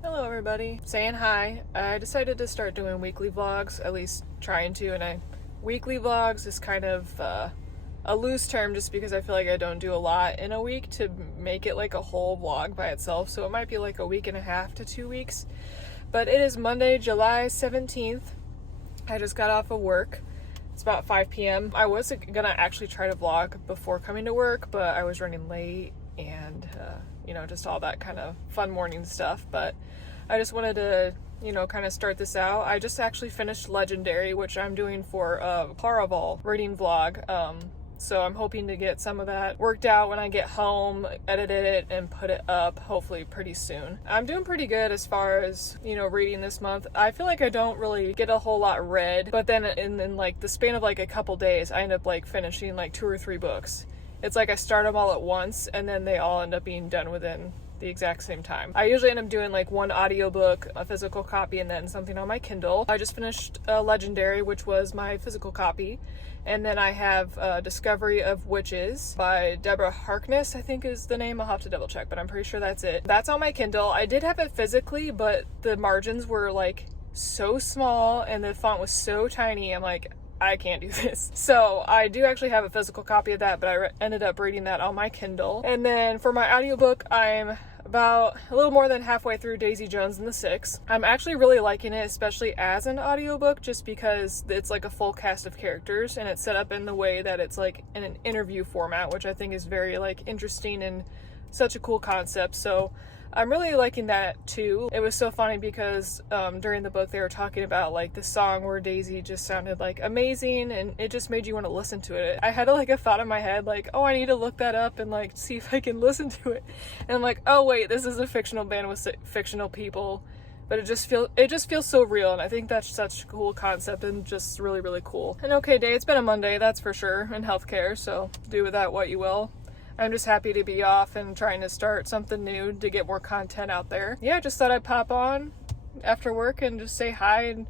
Hello everybody, saying hi. I decided to start doing weekly vlogs, at least trying to, and weekly vlogs is kind of a loose term just because I feel like I don't do a lot in a week to make it like a whole vlog by itself, so it might be like a week and a half to 2 weeks. But it is Monday, July 17th. I just got off of work. It's about 5 p.m. I was gonna actually try to vlog before coming to work, but I was running late and just all that kind of fun morning stuff. But I just wanted to kind of start this out. I just actually finished Legendary, which I'm doing for a Caraval reading vlog. So I'm hoping to get some of that worked out when I get home, edit it, and put it up hopefully pretty soon. I'm doing pretty good as far as, reading this month. I feel like I don't really get a whole lot read, but then in like the span of like a couple days, I end up like finishing like 2 or 3 books. It's like I start them all at once and then they all end up being done within the exact same time. I usually end up doing like one audiobook, a physical copy, and then something on my Kindle. I just finished Legendary, which was my physical copy. And then I have Discovery of Witches by Deborah Harkness, I think is the name. I'll have to double check, but I'm pretty sure that's it. That's on my Kindle. I did have it physically, but the margins were like so small and the font was so tiny. I'm like, I can't do this. So I do actually have a physical copy of that, but I ended up reading that on my Kindle. And then for my audiobook, I'm about a little more than halfway through Daisy Jones and the Six. I'm actually really liking it, especially as an audiobook, just because it's like a full cast of characters and it's set up in the way that it's like in an interview format, which I think is very like interesting and such a cool concept. So I'm really liking that too. It was so funny because during the book they were talking about like the song where Daisy just sounded like amazing and it just made you want to listen to it. I had like a thought in my head like, oh, I need to look that up and like see if I can listen to it. And I'm like, oh wait, this is a fictional band with fictional people. But it just feels so real, and I think that's such a cool concept and just really, really cool. And okay day, it's been a Monday, that's for sure, in healthcare, so do with that what you will. I'm just happy to be off and trying to start something new to get more content out there. Yeah, just thought I'd pop on after work and just say hi and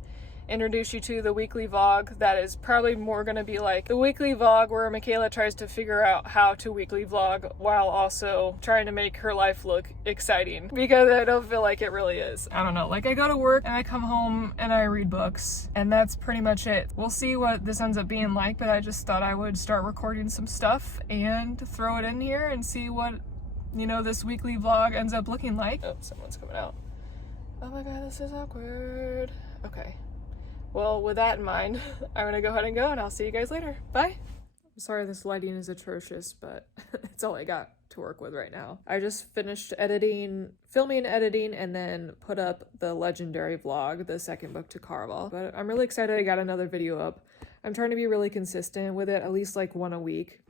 introduce you to the weekly vlog. That is probably more going to be like the weekly vlog where Michaela tries to figure out how to weekly vlog while also trying to make her life look exciting, because I don't feel like it really is. I don't know, like I go to work and I come home and I read books and that's pretty much it. We'll see what this ends up being like, but I just thought I would start recording some stuff and throw it in here and see what this weekly vlog ends up looking like. Oh, someone's coming out. Oh my god, this is awkward. Okay. Well, with that in mind, I'm gonna go ahead and go, and I'll see you guys later. Bye! I'm sorry this lighting is atrocious, but it's all I got to work with right now. I just finished filming and editing, and then put up the Legendary vlog, the second book to Caraval. But I'm really excited I got another video up. I'm trying to be really consistent with it, at least like one a week.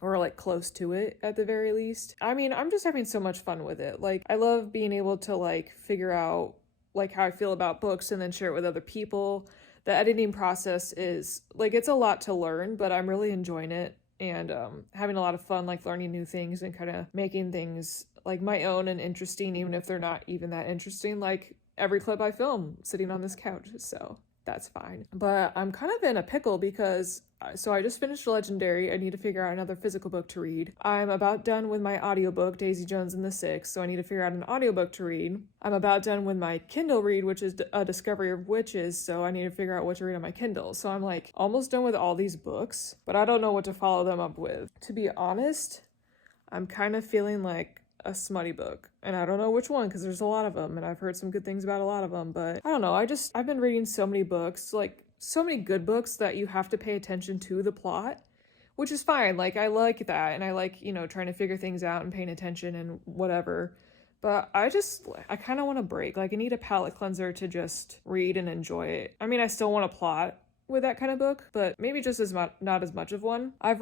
Or like close to it at the very least. I mean, I'm just having so much fun with it. Like, I love being able to like figure out like how I feel about books and then share it with other people. The editing process is like, it's a lot to learn, but I'm really enjoying it and having a lot of fun, like learning new things and kind of making things like my own and interesting, even if they're not even that interesting, like every clip I film sitting on this couch. So that's fine. But I'm kind of in a pickle because so I just finished Legendary. I need to figure out another physical book to read. I'm about done with my audiobook, Daisy Jones and the Six, so I need to figure out an audiobook to read. I'm about done with my Kindle read, which is a Discovery of Witches, so I need to figure out what to read on my Kindle. So I'm like almost done with all these books, but I don't know what to follow them up with. To be honest, I'm kind of feeling like a smutty book, and I don't know which one because there's a lot of them and I've heard some good things about a lot of them, but I don't know. I've been reading so many books, like so many good books that you have to pay attention to the plot, which is fine. Like I like that, and I like trying to figure things out and paying attention and whatever, but I kind of want to break. Like I need a palate cleanser to just read and enjoy it. I mean, I still want a plot with that kind of book, but maybe just not as much of one. I've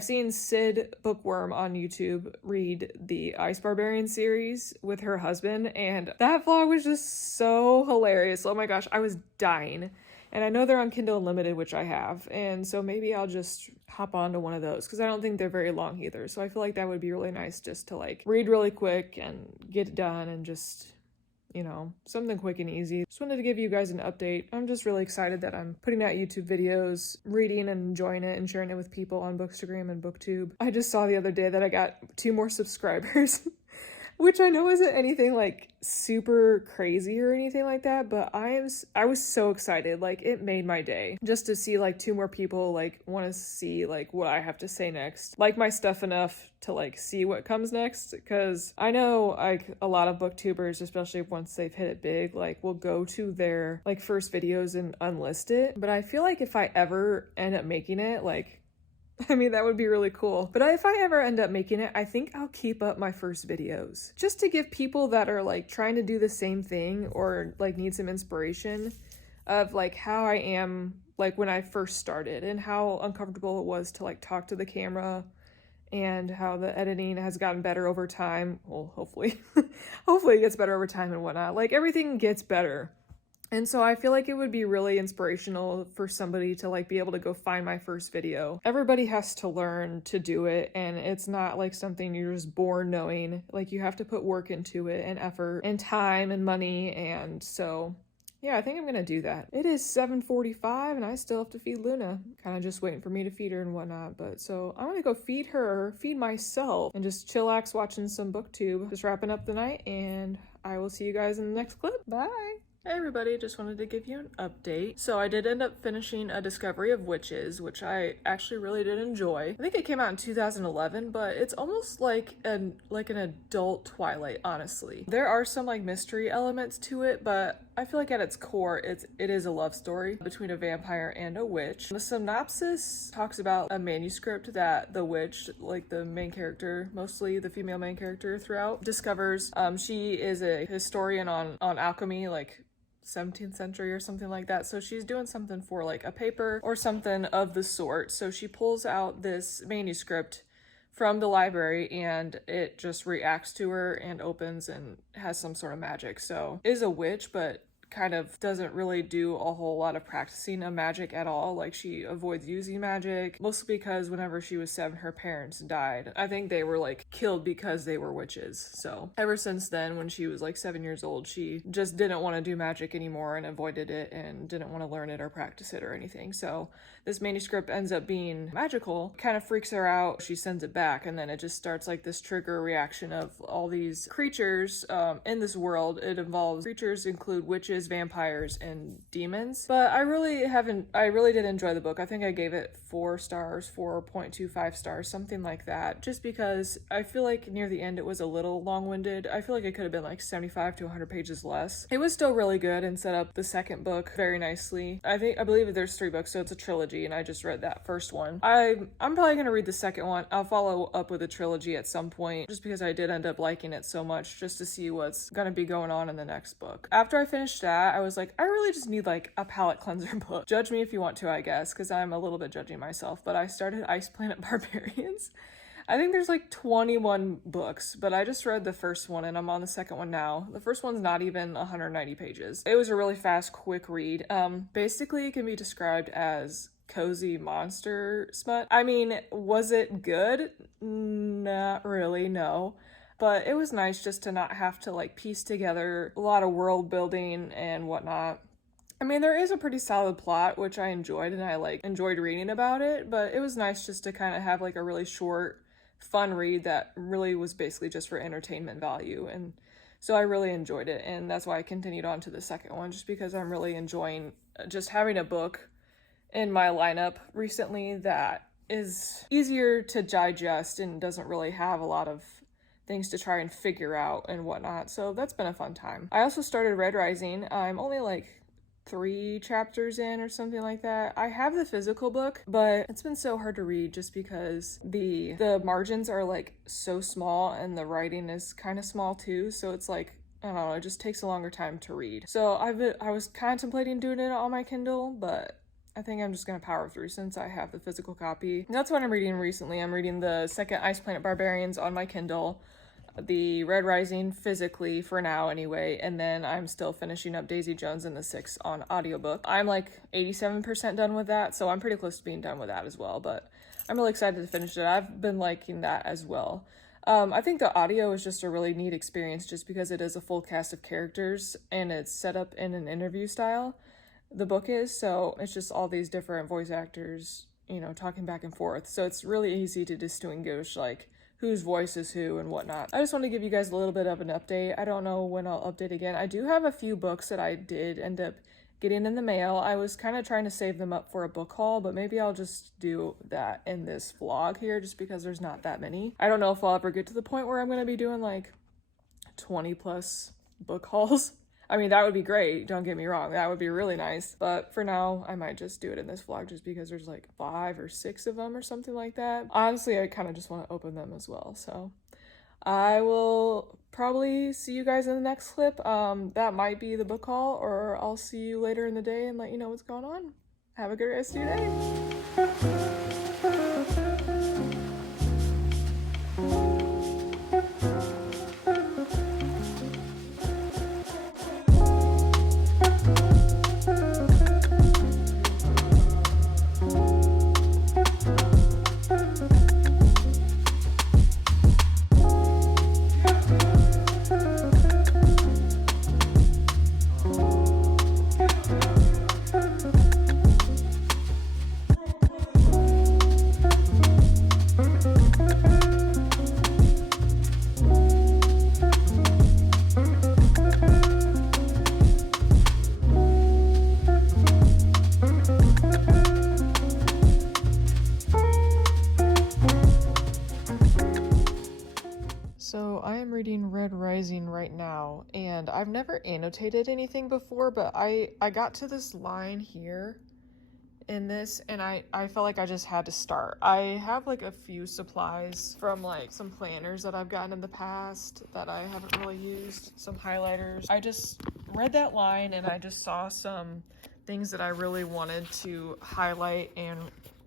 seen Sid Bookworm on YouTube read the Ice Barbarian series with her husband, and that vlog was just so hilarious. Oh my gosh, I was dying. And I know they're on Kindle Unlimited, which I have, and so maybe I'll just hop onto one of those because I don't think they're very long either. So I feel like that would be really nice just to like read really quick and get it done and just something quick and easy. Just wanted to give you guys an update. I'm just really excited that I'm putting out YouTube videos, reading and enjoying it and sharing it with people on Bookstagram and Booktube. I just saw the other day that I got 2 more subscribers. which I know isn't anything like super crazy or anything like that, but I was so excited. Like, it made my day just to see like 2 more people like want to see like what I have to say next, like my stuff enough to like see what comes next, because I know like a lot of booktubers, especially once they've hit it big, like will go to their like first videos and unlist it. But I feel like if I ever end up making it, like, I mean, that would be really cool. But if I ever end up making it, I think I'll keep up my first videos just to give people that are like trying to do the same thing or like need some inspiration of like how I am like when I first started and how uncomfortable it was to like talk to the camera and how the editing has gotten better over time. Well, hopefully, hopefully it gets better over time and whatnot. Like, everything gets better. And so I feel like it would be really inspirational for somebody to like be able to go find my first video. Everybody has to learn to do it, and it's not like something you're just born knowing. Like, you have to put work into it and effort and time and money, and so yeah, I think I'm gonna do that. It is 7:45 and I still have to feed Luna. Kind of just waiting for me to feed her and whatnot, but so I'm gonna go feed her, feed myself, and just chillax watching some booktube. Just wrapping up the night, and I will see you guys in the next clip. Bye! Hey everybody, just wanted to give you an update. So I did end up finishing A Discovery of Witches, which I actually really did enjoy. I think it came out in 2011, but it's almost like an adult Twilight, honestly. There are some like mystery elements to it, but I feel like at its core, it is a love story between a vampire and a witch. The synopsis talks about a manuscript that the witch, like the main character, mostly the female main character throughout, discovers. She is a historian on alchemy, like 17th century or something like that. So she's doing something for like a paper or something of the sort. So she pulls out this manuscript from the library and it just reacts to her and opens and has some sort of magic. So is a witch, but kind of doesn't really do a whole lot of practicing of magic at all. Like, she avoids using magic, mostly because whenever she was 7, her parents died. I think they were like killed because they were witches. So ever since then, when she was like 7 years old, she just didn't want to do magic anymore and avoided it and didn't want to learn it or practice it or anything. So this manuscript ends up being magical, kind of freaks her out. She sends it back, and then it just starts like this trigger reaction of all these creatures in this world. It involves creatures include witches, vampires, and demons. But I really did enjoy the book. I think I gave it 4 stars, 4.25 stars, something like that, just because I feel like near the end it was a little long-winded. I feel like it could have been like 75 to 100 pages less. It was still really good and set up the second book very nicely. I believe there's 3 books, so it's a trilogy, and I just read that first one. I'm probably gonna read the second one. I'll follow up with a trilogy at some point, just because I did end up liking it so much, just to see what's gonna be going on in the next book. After I finished that, I was like, I really just need like a palate cleanser book. Judge me if you want to, I guess, because I'm a little bit judging myself, but I started Ice Planet Barbarians. I think there's like 21 books, but I just read the first one and I'm on the second one now. The first one's not even 190 pages. It was a really fast, quick read. Basically, it can be described as cozy monster smut. I mean, was it good? Not really, no. But it was nice just to not have to like piece together a lot of world building and whatnot. I mean, there is a pretty solid plot, which I enjoyed, and I like enjoyed reading about it, but it was nice just to kind of have like a really short, fun read that really was basically just for entertainment value. And so I really enjoyed it, and that's why I continued on to the second one, just because I'm really enjoying just having a book in my lineup recently that is easier to digest and doesn't really have a lot of things to try and figure out and whatnot. So that's been a fun time. I also started Red Rising. I'm only like 3 chapters in or something like that. I have the physical book, but it's been so hard to read just because the margins are like so small and the writing is kind of small too. So it's like, I don't know, it just takes a longer time to read. So I was contemplating doing it on my Kindle, but I think I'm just gonna power through since I have the physical copy. That's what I'm reading recently. I'm reading the second Ice Planet Barbarians on my Kindle, the Red Rising physically for now anyway, and then I'm still finishing up Daisy Jones and the Six on audiobook. I'm like 87% done with that, so I'm pretty close to being done with that as well, but I'm really excited to finish it. I've been liking that as well. I think the audio is just a really neat experience just because it is a full cast of characters and it's set up in an interview style. The book is, so it's just all these different voice actors, you know, talking back and forth. So it's really easy to distinguish like whose voice is who and whatnot. I just want to give you guys a little bit of an update. I don't know when I'll update again. I do have a few books that I did end up getting in the mail. I was kind of trying to save them up for a book haul, but maybe I'll just do that in this vlog here just because there's not that many. I don't know if I'll ever get to the point where I'm going to be doing like 20 plus book hauls. I mean, that would be great, don't get me wrong, that would be really nice, but for now, I might just do it in this vlog just because there's like 5 or 6 of them or something like that. Honestly, I kind of just want to open them as well, so I will probably see you guys in the next clip. That might be the book haul, or I'll see you later in the day and let you know what's going on. Have a good rest of your day. So I am reading Red Rising right now, and I've never annotated anything before, but I got to this line here in this, and I felt like I just had to start. I have like a few supplies from like some planners that I've gotten in the past that I haven't really used, some highlighters. I just read that line and I just saw some things that I really wanted to highlight and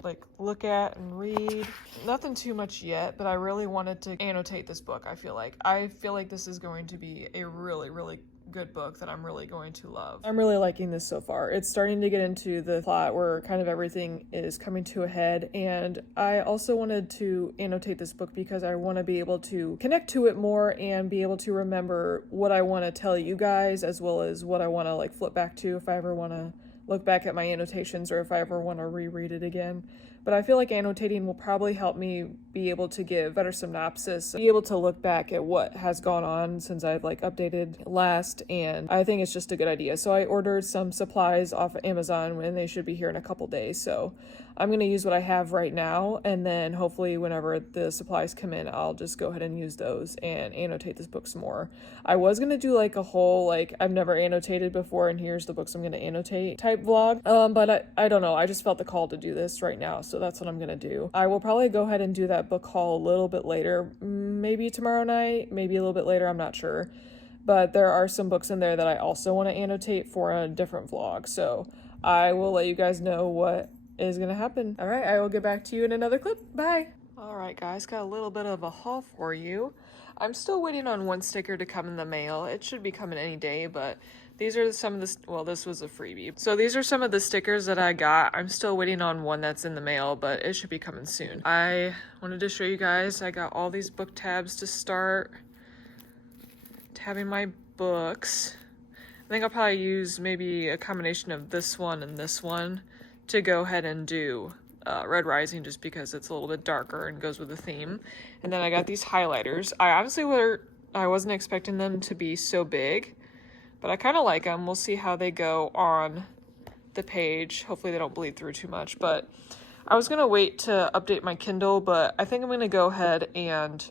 like look at and read. Nothing too much yet, but I really wanted to annotate this book. I feel like this is going to be a really good book that I'm really going to love. I'm really liking this so far. It's starting to get into the plot where kind of everything is coming to a head, and I also wanted to annotate this book because I want to be able to connect to it more and be able to remember what I want to tell you guys, as well as what I want to like flip back to if I ever want to look back at my annotations or if I ever want to reread it again. But I feel like annotating will probably help me be able to give better synopsis, be able to look back at what has gone on since I've like updated last, and I think it's just a good idea. So I ordered some supplies off of Amazon and they should be here in a couple days. So I'm going to use what I have right now, and then hopefully whenever the supplies come in, I'll just go ahead and use those and annotate this book some more. I was going to do like a whole like I've never annotated before and here's the books I'm going to annotate type vlog, but I don't know, I just felt the call to do this right now, so that's what I'm going to do. I will probably go ahead and do that book haul a little bit later, maybe tomorrow night, maybe a little bit later, I'm not sure. But there are some books in there that I also want to annotate for a different vlog, so I will let you guys know what is gonna happen. All right, I will get back to you in another clip. Bye. All right, guys, got a little bit of a haul for you. I'm still waiting on one sticker to come in the mail. It should be coming any day, but these are some of the, well, this was a freebie. So these are some of the stickers that I got. I'm still waiting on one that's in the mail, but it should be coming soon. I wanted to show you guys, I got all these book tabs to start tabbing my books. I think I'll probably use maybe a combination of this one and this one to go ahead and do Red Rising, just because it's a little bit darker and goes with the theme. And then I got these highlighters. I wasn't expecting them to be so big, but I kind of like them. We'll see how they go on the page. Hopefully they don't bleed through too much, but I was gonna wait to update my Kindle, but I think I'm gonna go ahead and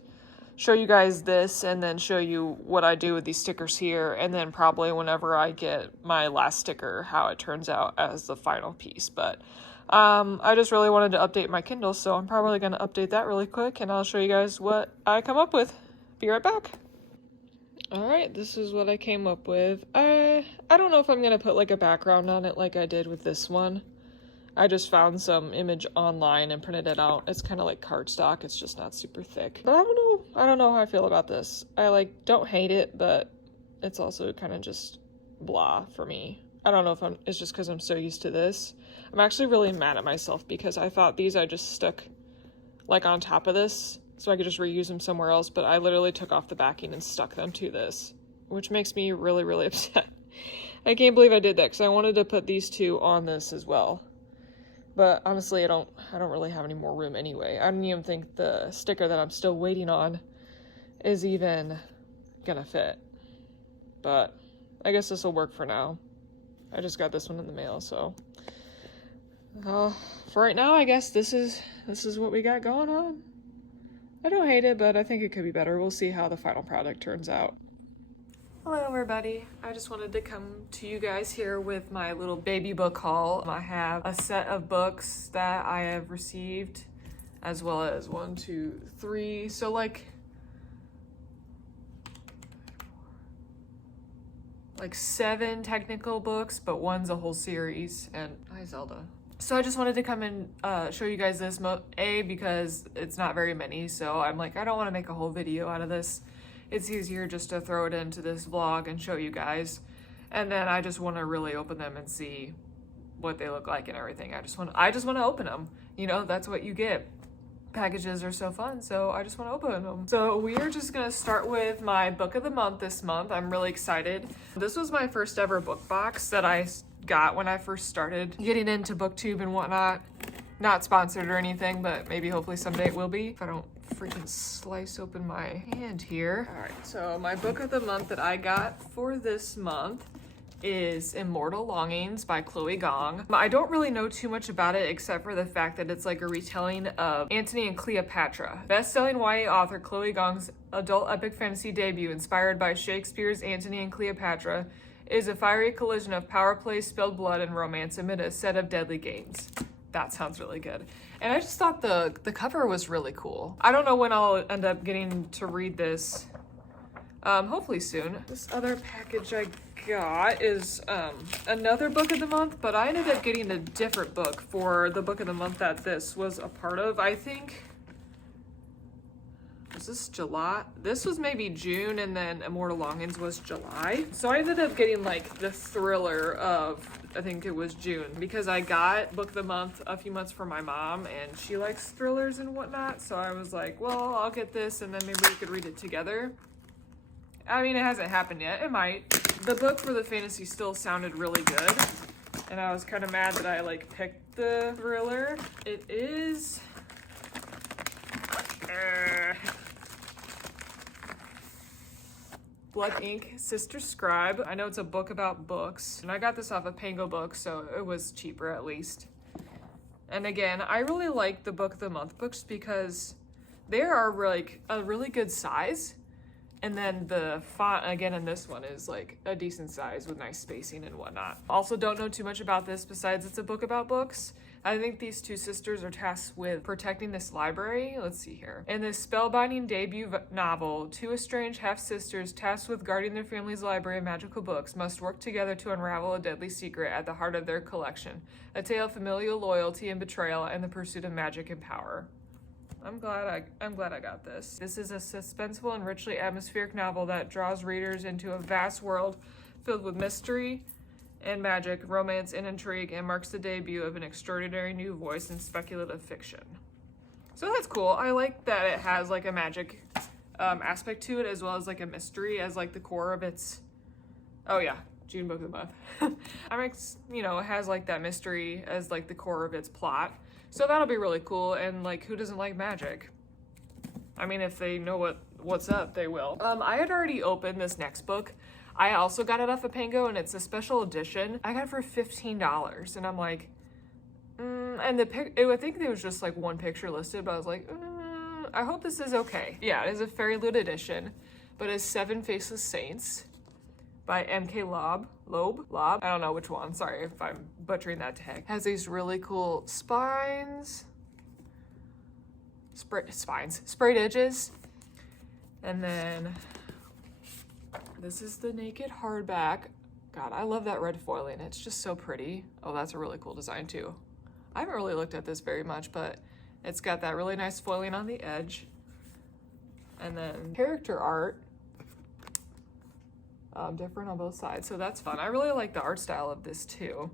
show you guys this and then show you what I do with these stickers here, and then probably whenever I get my last sticker, how it turns out as the final piece. But I just really wanted to update my Kindle, so I'm probably going to update that really quick, and I'll show you guys what I come up with. Be right back. Alright, this is what I came up with. I don't know if I'm going to put like a background on it like I did with this one. I just found some image online and printed it out. It's kind of like cardstock. It's just not super thick. But I don't know. I don't know how I feel about this. I don't hate it, but it's also kind of just blah for me. I don't know if it's just because I'm so used to this. I'm actually really mad at myself because I thought these I just stuck like on top of this so I could just reuse them somewhere else, but I literally took off the backing and stuck them to this, which makes me really upset. I can't believe I did that because I wanted to put these two on this as well. But honestly, I don't really have any more room anyway. I don't even think the sticker that I'm still waiting on is even gonna fit. But I guess this will work for now. I just got this one in the mail, so for right now, I guess this is what we got going on. I don't hate it, but I think it could be better. We'll see how the final product turns out. Hello everybody, I just wanted to come to you guys here with my little baby book haul. I have a set of books that I have received, as well as 1, 2, 3, so like 7 technical books, but one's a whole series, and hi Zelda. So I just wanted to come and show you guys this, because it's not very many, so I'm like, I don't want to make a whole video out of this. It's easier just to throw it into this vlog and show you guys. And then I just want to really open them and see what they look like and everything. I just want to open them. You know, that's what you get. Packages are so fun, so I just want to open them. So we are just going to start with my book of the month this month. I'm really excited. This was my first ever book box that I got when I first started getting into BookTube and whatnot. Not sponsored or anything, but maybe hopefully someday it will be. If I don't freaking slice open my hand here. All right, so my book of the month that I got for this month is Immortal Longings by Chloe Gong. I don't really know too much about it except for the fact that it's like a retelling of Antony and Cleopatra. Best-selling YA author Chloe Gong's adult epic fantasy debut, inspired by Shakespeare's Antony and Cleopatra, is a fiery collision of power play, spilled blood, and romance amid a set of deadly games. That sounds really good. And I just thought the cover was really cool. I don't know when I'll end up getting to read this. Hopefully soon. This other package I got is another book of the month, but I ended up getting a different book for the book of the month that this was a part of. I think, was this July? This was maybe June, and then Immortal Longings was July. So I ended up getting like the thriller of, I think it was June, because I got book of the month a few months for my mom, and she likes thrillers and whatnot. So I was like, well, I'll get this, and then maybe we could read it together. I mean, it hasn't happened yet. It might. The book for the fantasy still sounded really good, and I was kind of mad that I like picked the thriller. It is Blood Ink, Sister Scribe. I know it's a book about books, and I got this off of Pango Books, so it was cheaper at least. And again, I really like the book of the month books because they are like a really good size. And then the font, again, in this one is like a decent size with nice spacing and whatnot. Also don't know too much about this besides it's a book about books. I think these two sisters are tasked with protecting this library. Let's see here. In this spellbinding debut novel, two estranged half-sisters tasked with guarding their family's library of magical books must work together to unravel a deadly secret at the heart of their collection. A tale of familial loyalty and betrayal and the pursuit of magic and power. I'm glad I got this. This is a suspenseful and richly atmospheric novel that draws readers into a vast world filled with mystery and magic, romance and intrigue, and marks the debut of an extraordinary new voice in speculative fiction. So that's cool. I like that it has like a magic aspect to it, as well as like a mystery as like the core of its, oh yeah, June book of the month. You know, it has like that mystery as like the core of its plot. So that'll be really cool, and like, who doesn't like magic? I mean, if they know what's up, they will. I had already opened this next book. I also got it off of Pango, and it's a special edition. I got it for $15, and I'm like, and I think there was just like one picture listed, but I was like, I hope this is okay. Yeah, it is a fairy loot edition, but it's 7 Faceless Saints by M.K. Loeb. I don't know which one. Sorry if I'm butchering that to heck. Has these really cool sprayed edges. And then this is the naked hardback. God, I love that red foiling. It's just so pretty. Oh, that's a really cool design too. I haven't really looked at this very much, but it's got that really nice foiling on the edge. And then character art. Different on both sides, so that's fun. I really like the art style of this too.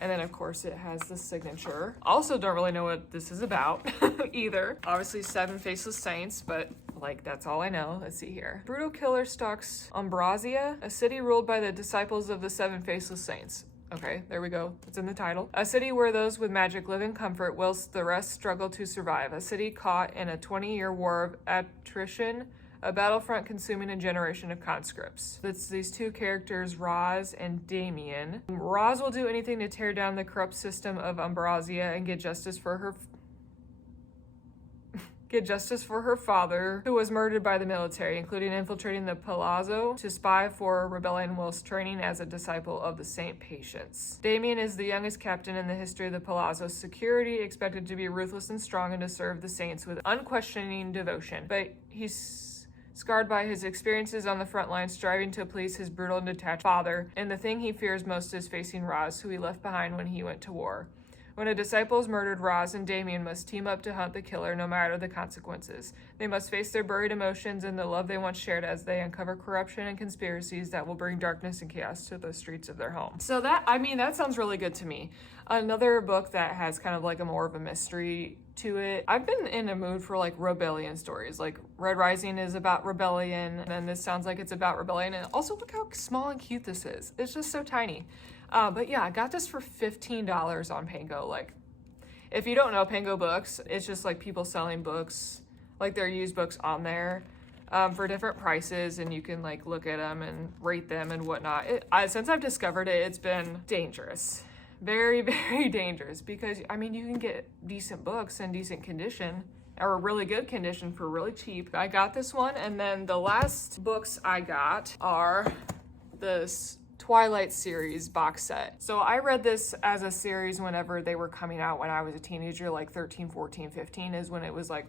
And then of course it has the signature. Also don't really know what this is about either. Obviously 7 Faceless Saints, but like that's all I know. Let's see here. Brutal killer stalks Ambrosia, a city ruled by the disciples of the 7 Faceless Saints. Okay, there we go. It's in the title. A city where those with magic live in comfort whilst the rest struggle to survive. A city caught in a 20-year war of attrition, a battlefront consuming a generation of conscripts. It's these two characters, Roz and Damien. Roz will do anything to tear down the corrupt system of Ambrosia and get justice for her father, who was murdered by the military, including infiltrating the Palazzo to spy for a rebellion whilst training as a disciple of the Saint Patience. Damien is the youngest captain in the history of the Palazzo's security, expected to be ruthless and strong and to serve the Saints with unquestioning devotion. But he's scarred by his experiences on the front line, striving to please his brutal and detached father, and the thing he fears most is facing Roz, who he left behind when he went to war. When a disciple is murdered, Roz and Damien must team up to hunt the killer no matter the consequences. They must face their buried emotions and the love they once shared as they uncover corruption and conspiracies that will bring darkness and chaos to the streets of their home. So that sounds really good to me. Another book that has kind of like a more of a mystery to it. I've been in a mood for like rebellion stories. Like Red Rising is about rebellion, and this sounds like it's about rebellion. And also look how small and cute this is. It's just so tiny. But yeah, I got this for $15 on Pango. Like, if you don't know Pango Books, it's just like people selling books, like their used books on there for different prices, and you can like look at them and rate them and whatnot. Since I've discovered it, it's been dangerous. Very, very dangerous, because I mean, you can get decent books in decent condition or really good condition for really cheap. I got this one, and then the last books I got are this Twilight series box set. So I read this as a series whenever they were coming out when I was a teenager, like 13, 14, 15 is when it was like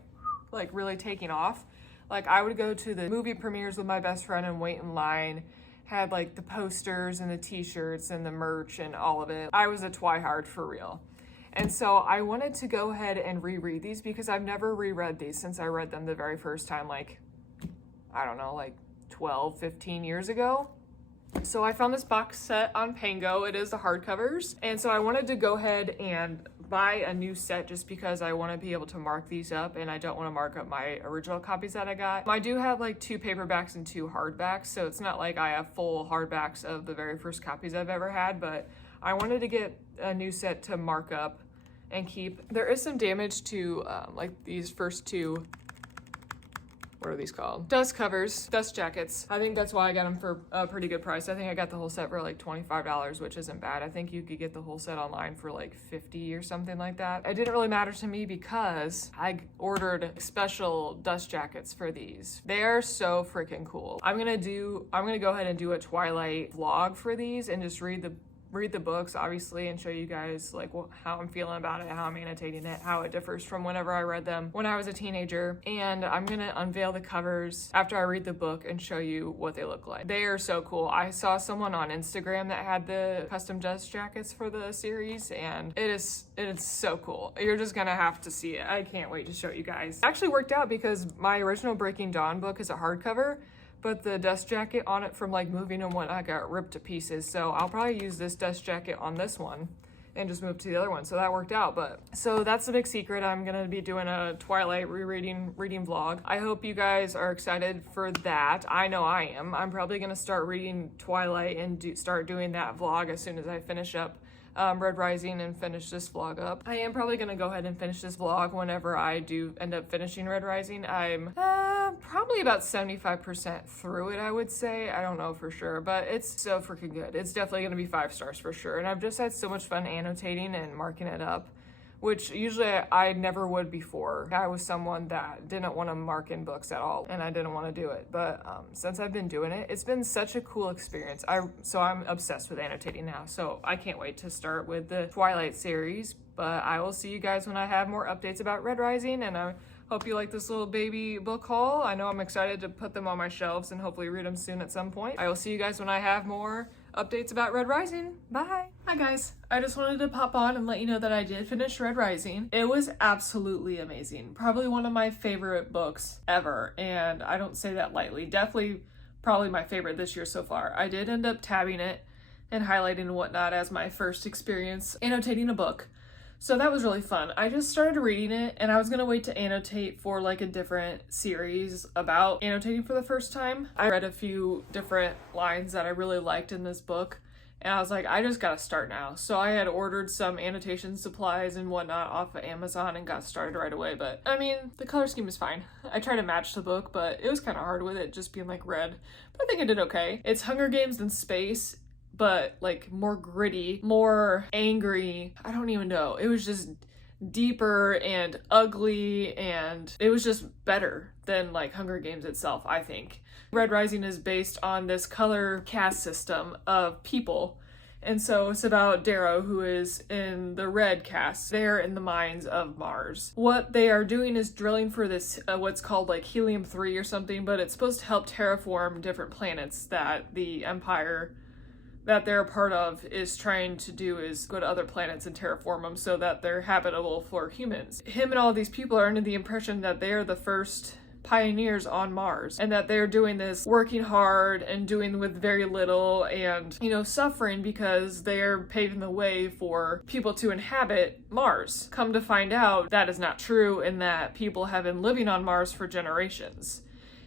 really taking off. Like I would go to the movie premieres with my best friend and wait in line, had like the posters and the t-shirts and the merch and all of it. I was a twihard for real. And so I wanted to go ahead and reread these because I've never reread these since I read them the very first time, like, I don't know, like 12, 15 years ago. So I found this box set on Pango. It is the hardcovers. And so I wanted to go ahead and buy a new set just because I want to be able to mark these up, and I don't want to mark up my original copies that I got. I do have like 2 paperbacks and 2 hardbacks, so it's not like I have full hardbacks of the very first copies I've ever had, but I wanted to get a new set to mark up and keep. There is some damage to like these first 2, what are these called? Dust covers, dust jackets. I think that's why I got them for a pretty good price. I think I got the whole set for like $25, which isn't bad. I think you could get the whole set online for like $50 or something like that. It didn't really matter to me because I ordered special dust jackets for these. They are so freaking cool. I'm gonna go ahead and do a Twilight vlog for these and just read the books, obviously, and show you guys like how I'm feeling about it, how I'm annotating it, how it differs from whenever I read them when I was a teenager. And I'm gonna unveil the covers after I read the book and show you what they look like. They are so cool. I saw someone on Instagram that had the custom dust jackets for the series, and it is so cool. You're just gonna have to see it. I can't wait to show you guys. It actually worked out because my original Breaking Dawn book is a hardcover, but the dust jacket on it from like moving and whatnot got ripped to pieces. So I'll probably use this dust jacket on this one and just move to the other one. So that worked out. But so that's the big secret. I'm gonna be doing a Twilight reading vlog. I hope you guys are excited for that. I know I am. I'm probably gonna start reading Twilight and start doing that vlog as soon as I finish up Red Rising and finish this vlog up. I am probably gonna go ahead and finish this vlog whenever I do end up finishing Red Rising. I'm probably about 75% through it, I would say. I don't know for sure, but it's so freaking good. It's definitely gonna be 5 stars for sure. And I've just had so much fun annotating and marking it up, which usually I never would before. I was someone that didn't want to mark in books at all, and I didn't want to do it. But since I've been doing it, it's been such a cool experience. So I'm obsessed with annotating now. So I can't wait to start with the Twilight series. But I will see you guys when I have more updates about Red Rising, and I hope you like this little baby book haul. I know I'm excited to put them on my shelves and hopefully read them soon at some point. I will see you guys when I have more updates about Red Rising. Bye. Hi guys. I just wanted to pop on and let you know that I did finish Red Rising. It was absolutely amazing. Probably one of my favorite books ever, and I don't say that lightly. Definitely probably my favorite this year so far. I did end up tabbing it and highlighting and whatnot as my first experience annotating a book. So that was really fun. I just started reading it, and I was gonna wait to annotate for like a different series about annotating for the first time. I read a few different lines that I really liked in this book, And I was like, I just gotta start now. So I had ordered some annotation supplies and whatnot off of Amazon and got started right away. But I mean, the color scheme is fine. I tried to match the book, but it was kind of hard with it just being like red. But I think I did okay. It's Hunger Games in space, but like more gritty, more angry. I don't even know. It was just deeper and ugly, and it was just better than like Hunger Games itself, I think. Red Rising is based on this color caste system of people. And so it's about Darrow, who is in the red caste. They're in the mines of Mars. What they are doing is drilling for this, what's called like helium-3 or something, but it's supposed to help terraform different planets that the Empire that they're a part of is trying to do, is go to other planets and terraform them so that they're habitable for humans. Him and all these people are under the impression that they are the first pioneers on Mars, and that they're doing this working hard and doing with very little, and suffering because they're paving the way for people to inhabit Mars. Come to find out that is not true, and that people have been living on Mars for generations.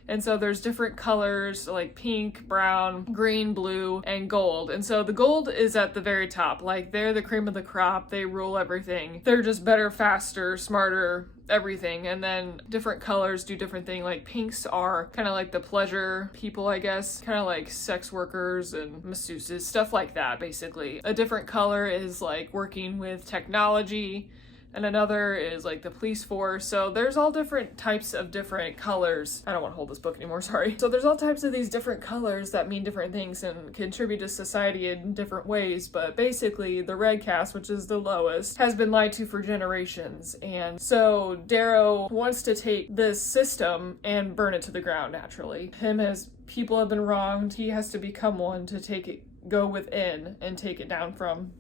And so there's different colors like pink, brown, green, blue, and gold. And so the gold is at the very top. Like, they're the cream of the crop. They rule everything. They're just better, faster, smarter, everything. And then different colors do different things. Like pinks are kind of like the pleasure people, I guess. Kind of like sex workers and masseuses, stuff like that, basically. A different color is like working with technology. And another is like the police force. So there's all different types of different colors. I don't want to hold this book anymore, sorry. So there's all types of these different colors that mean different things and contribute to society in different ways. But basically the red caste, which is the lowest, has been lied to for generations. And so Darrow wants to take this system and burn it to the ground naturally. Him as people have been wronged, he has to become one to take it, go within and take it down from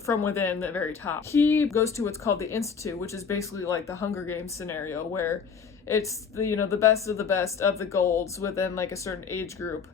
from within the very top. He goes to what's called the Institute, which is basically like the Hunger Games scenario, where it's the best of the golds within like a certain age group,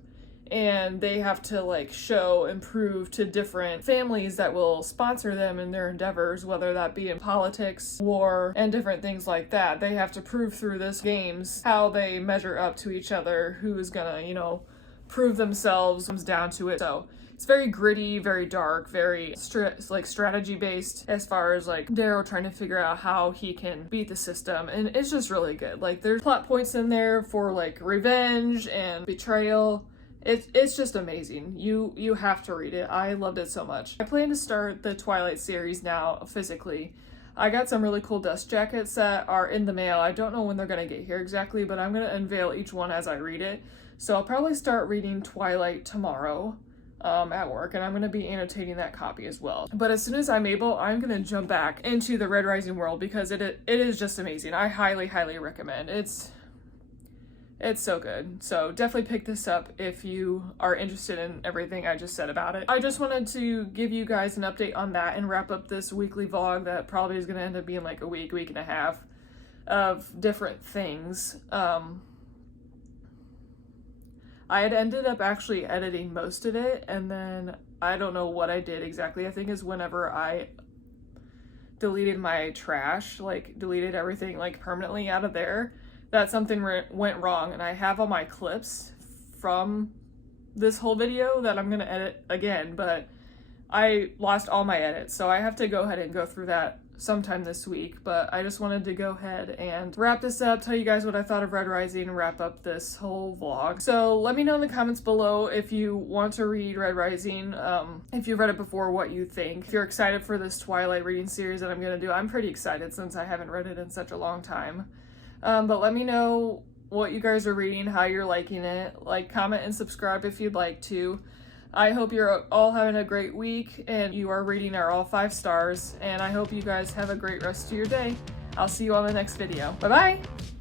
and they have to like show and prove to different families that will sponsor them in their endeavors, whether that be in politics, war, and different things like that. They have to prove through this games how they measure up to each other, who's gonna prove themselves, comes down to it. So it's very gritty, very dark, very strategy based, as far as like Darrow trying to figure out how he can beat the system. And it's just really good. Like, there's plot points in there for like revenge and betrayal. It's just amazing. You have to read it. I loved it so much. I plan to start the Twilight series now physically. I got some really cool dust jackets that are in the mail. I don't know when they're gonna get here exactly, but I'm gonna unveil each one as I read it. So I'll probably start reading Twilight tomorrow at work, and I'm going to be annotating that copy as well. But as soon as I'm able, I'm going to jump back into the Red Rising world because it is just amazing. I highly, highly recommend. It's so good. So definitely pick this up if you are interested in everything I just said about it. I just wanted to give you guys an update on that and wrap up this weekly vlog that probably is going to end up being like a week and a half of different things. I had ended up actually editing most of it, and then I don't know what I did exactly. I think is whenever I deleted my trash, like deleted everything like permanently out of there, that something went wrong, and I have all my clips from this whole video that I'm gonna edit again, but I lost all my edits, so I have to go ahead and go through that sometime this week. But I just wanted to go ahead and wrap this up, tell you guys what I thought of Red Rising, and wrap up this whole vlog. So let me know in the comments below if you want to read Red Rising, if you've read it before, what you think. If you're excited for this Twilight reading series that I'm gonna do. I'm pretty excited since I haven't read it in such a long time. But let me know what you guys are reading, how you're liking it. Like, comment, and subscribe if you'd like to. I hope you're all having a great week and you are reading our all 5 stars, and I hope you guys have a great rest of your day. I'll see you on the next video. Bye-bye!